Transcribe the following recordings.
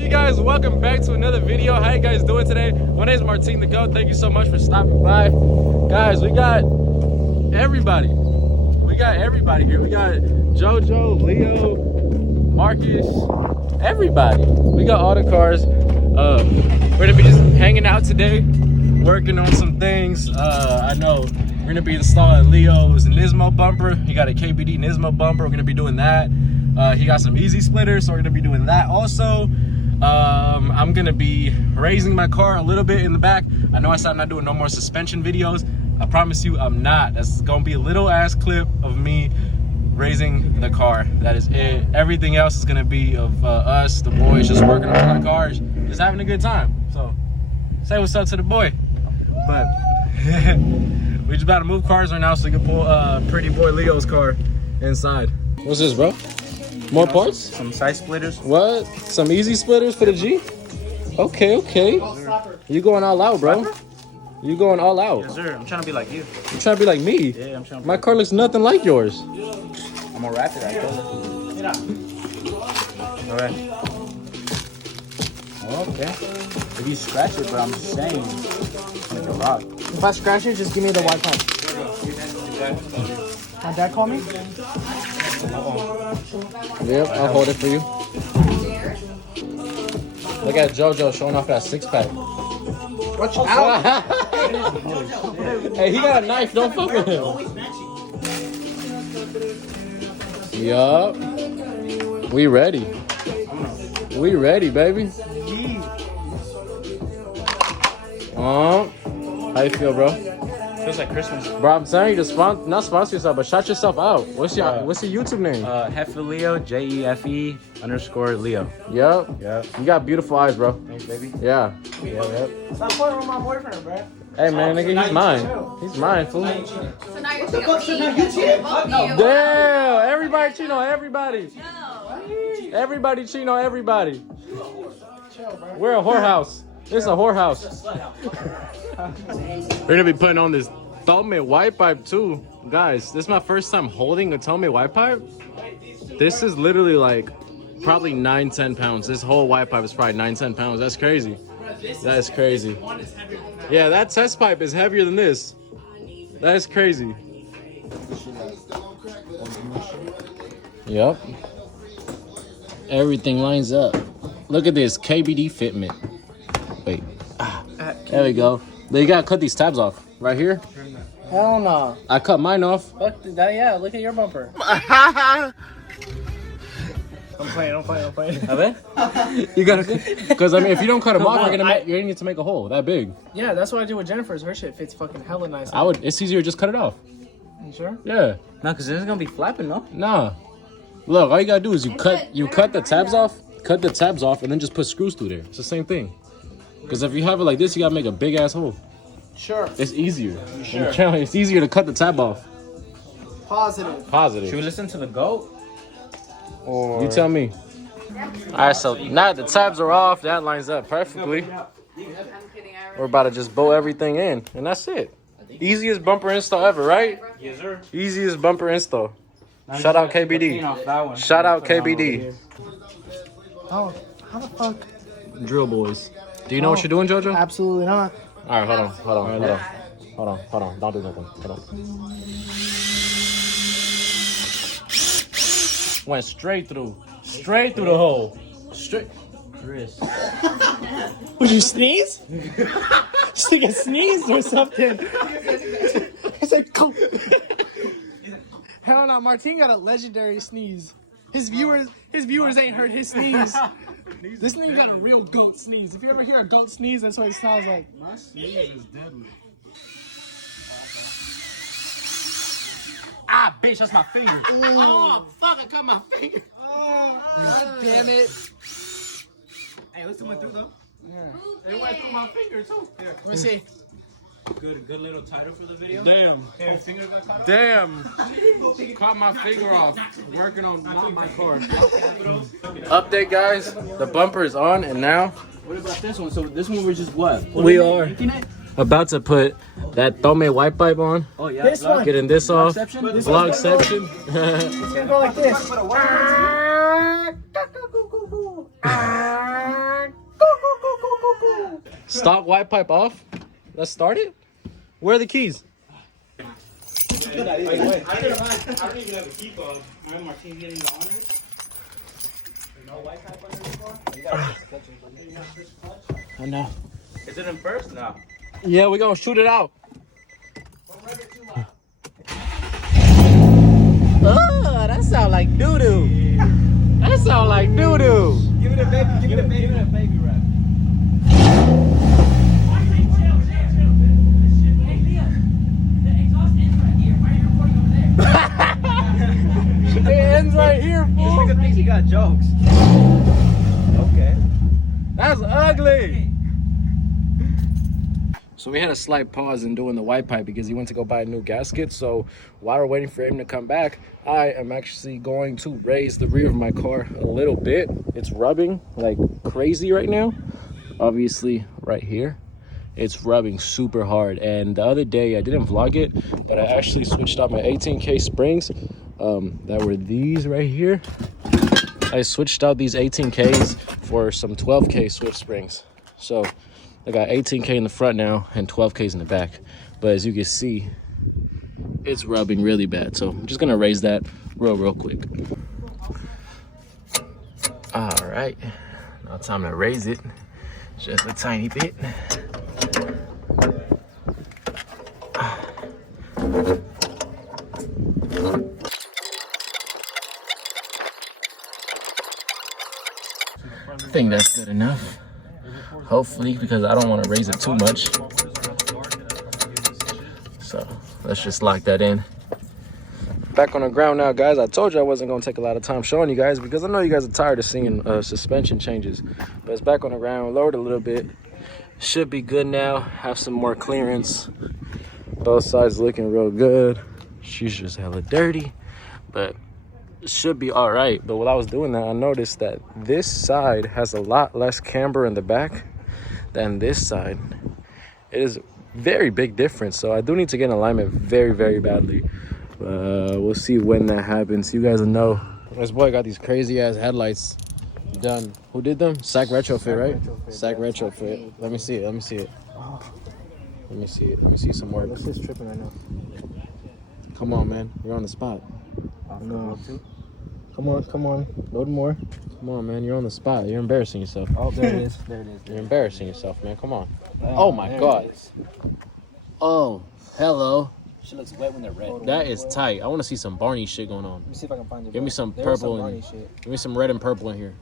you guys? Welcome back to another video. How you guys doing today? My name is Martin the Goat. Thank you so much for stopping by. Guys, we got everybody. We got everybody here. We got JoJo, Leo, Marcus, everybody. We got all the cars. We're gonna be just hanging out today, working on some things. I know we're gonna be installing Leo's Nismo bumper. He got a KBD Nismo bumper. We're gonna be doing that. He got some easy splitters, so we're gonna be doing that also. I'm gonna be raising my car a little bit in the back. I know I said I'm not doing no more suspension videos. I promise you I'm not. That's gonna be a little ass clip of me raising the car. That is it. Everything else is gonna be of us, the boys, just working on our cars, just having a good time. So say what's up to the boy. But we just about to move cars right now so we can pull pretty boy Leo's car inside. What's this, bro? More parts? Some side splitters. What? Some easy splitters for the G? Okay, okay. You going all out, bro. You going all out. Yes, sir. I'm trying to be like you. You trying to be like me? Yeah, I'm trying to My car looks nothing like yours. I'm a rapper, I told you. Alright. Okay. If you scratch it, bro, I'm just saying. It's like a rock. If I scratch it, just give me the white part. My dad called me? Yep, I'll hold it for you. Look at JoJo showing off that six-pack. Watch out! Hey, he got a knife. Don't fuck with him. Yup. We ready. We ready, baby. How you feel, bro? Feels like Christmas. Bro, I'm telling you to not sponsor yourself, but shout yourself out. What's your YouTube name? Leo, JEFE_Leo. Yep. Yep. You got beautiful eyes, bro. Thanks, baby. Yeah. Yep. Stop playing with my boyfriend, bro. Hey, man, nigga, he's mine. He's mine, fool. So now you're saying you cheated? Damn! Everybody cheating on everybody. Everybody cheating on everybody. We're a whorehouse. This is a whorehouse. We're gonna be putting on this Tomei white pipe too. Guys, this is my first time holding a Tomei white pipe. This is literally like probably 9-10 pounds. This whole white pipe is probably 9-10 pounds. That's crazy. That is crazy. Yeah, that test pipe is heavier than this. That is crazy. Yep. Everything lines up. Look at this KBD fitment. Wait. There we go. You gotta cut these tabs off. Right here. Hell no. I cut mine off. Look, yeah, look at your bumper. I'm playing. A ver? You gotta, because I mean, if you don't cut them off, you're gonna need to make a hole that big. Yeah, that's what I did with Jennifer's. Her shit fits fucking hella nice. It's easier to just cut it off. You sure? Yeah. No, because it's gonna be flapping, no? Nah. Look, all you gotta do is you cut the tabs off, and then just put screws through there. It's the same thing. Because if you have it like this, you gotta make a big ass hole. Sure. It's easier. Sure. It's easier to cut the tab off. Positive. Should we listen to the GOAT? Or... You tell me. Alright, so now the tabs are off. That lines up perfectly. We're about to just bolt everything in, and that's it. Easiest bumper install ever, right? Yes, sir. Easiest bumper install. Shout out KBD. Shout out KBD. Oh, how the fuck? Drill boys. Do you know what you're doing, JoJo? Absolutely not. Alright, hold on. Don't do nothing. Hold on. Went straight through the hole. Straight. Chris. Would you sneeze? Just like a sneeze or something. It's like, go. Hell no, Martin got a legendary sneeze. His viewers ain't heard his sneeze. This nigga got a real goat sneeze. If you ever hear a goat sneeze, that's what it sounds like. My sneeze is deadly. Ah, bitch, that's my finger. Oh, fuck, I cut my finger. Oh, god damn it. Hey, at least it went through, though. Yeah. It went through my finger, too. Here. Let me see. Good little title for the video. Damn. Damn. Caught my finger off. Working on not my car. Update, guys. The bumper is on, and now What about this one? So this one we're just what? we are about to put that Tomei white pipe on. Oh yeah. This one. Getting this off. Vlogception? Vlogception. It's gonna go like this. Stock white pipe off. Let's start it. Where are the keys? I don't even have a key fob. My Martin getting the honors. No white pipe under the car? You got this clutch? I know. Is it in first now? Yeah, we're gonna shoot it out. Oh, that sound like doo-doo. That sound like doo-doo. Give it a baby, give it a baby wrap. It ends right here, fool. This nigga thinks he got jokes. Okay. That's ugly. So we had a slight pause in doing the white pipe because he went to go buy a new gasket. So while we're waiting for him to come back, I am actually going to raise the rear of my car a little bit. It's rubbing like crazy right now. Obviously right here, it's rubbing super hard. And the other day I didn't vlog it, but I actually switched out my 18K springs that were these right here. I switched out these 18Ks for some 12K Swift springs. So I got 18K in the front now and 12Ks in the back. But as you can see, it's rubbing really bad. So I'm just gonna raise that real quick. All right, now time to raise it just a tiny bit. I think that's good enough. Hopefully, because I don't want to raise it too much. So let's just lock that in. Back on the ground now, guys. I told you I wasn't going to take a lot of time showing you guys because I know you guys are tired of seeing suspension changes. But it's back on the ground, lowered a little bit. Should be good now. Have some more clearance. Both sides looking real good. She's just hella dirty, but it should be all right. But while I was doing that, I noticed that this side has a lot less camber in the back than this side. It is very big difference. So I do need to get in alignment very badly. We'll see when that happens. You guys will know. This boy got these crazy ass headlights done. Who did them? Sack retrofit, right? Sack retrofit. Let me see it. Let me see it. Let me see it. Let me see some more. This is tripping right now. Come on, man. You're on the spot. No. Come on. Load more. Come on, man. You're on the spot. You're embarrassing yourself. Oh, there it is. There it is. You're embarrassing yourself, man. Come on. Oh my God. Oh, hello. Shit looks wet when they're red. That is tight. I want to see some Barney shit going on. Let me see if I can find it. Give bro. me some There purple was and some shit. give me some red and purple in here.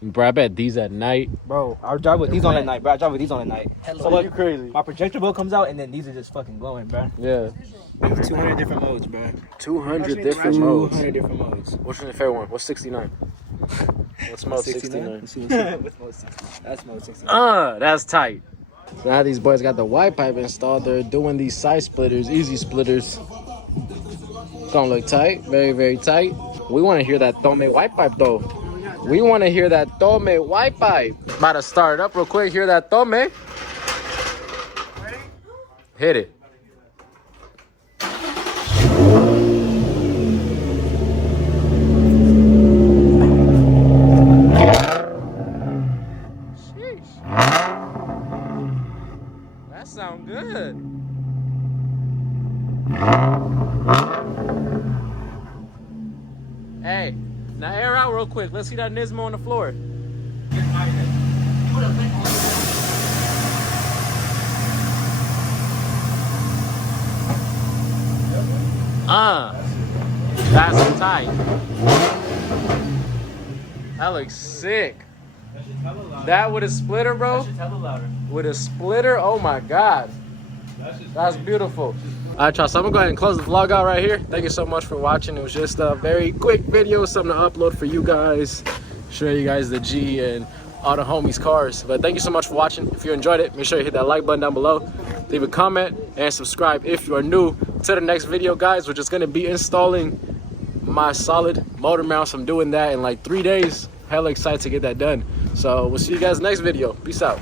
Bro, I bet these at night. Bro, I drive with these on at night, bro. I drive with these on at night. So like, you crazy. My projector bill comes out and then these are just fucking glowing, bro. Yeah. 200 different modes, bro. 200 different modes. 200 different modes. Which one's your favorite one? What's 69? What's mode 69? What's mode 69? That's mode 69. That's tight. Now these boys got the white pipe installed. They're doing these side splitters, easy splitters. Gonna look tight, very tight. We want to hear that Tomei white pipe though. We want to hear that Tomei white pipe. About to start it up real quick. Hear that Tomei. Hit it. That sound good. Hey, now air out real quick. Let's see that Nismo on the floor. That's tight. That looks sick. That with a splitter, bro. With a splitter, oh my God. That's beautiful. All right, y'all, so I'm gonna go ahead and close the vlog out right here. Thank you so much for watching. It was just a very quick video, something to upload for you guys, show you guys the G and all the homies' cars. But thank you so much for watching. If you enjoyed it, make sure you hit that like button down below, leave a comment, and subscribe if you are new to the next video, guys. We're just gonna be installing my solid motor mounts. I'm doing that in like 3 days. Hella excited to get that done. So we'll see you guys next video. Peace out.